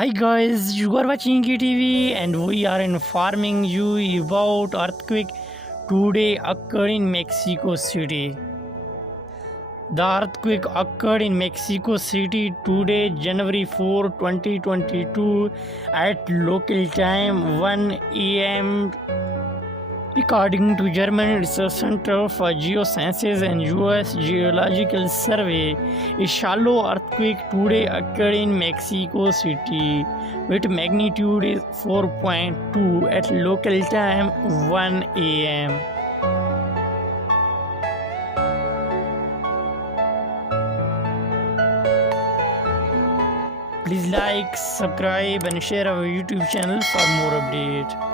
Hi guys, you are watching KTV and we are informing you about earthquake today occurred in Mexico City. The earthquake occurred in Mexico City today, January 4, 2022 at local time 1 a.m. According to German Research Center for Geosciences and US Geological Survey, a shallow earthquake today occurred in Mexico City with magnitude is 4.2 at local time 1 a.m. Please like, subscribe and share our YouTube channel for more updates.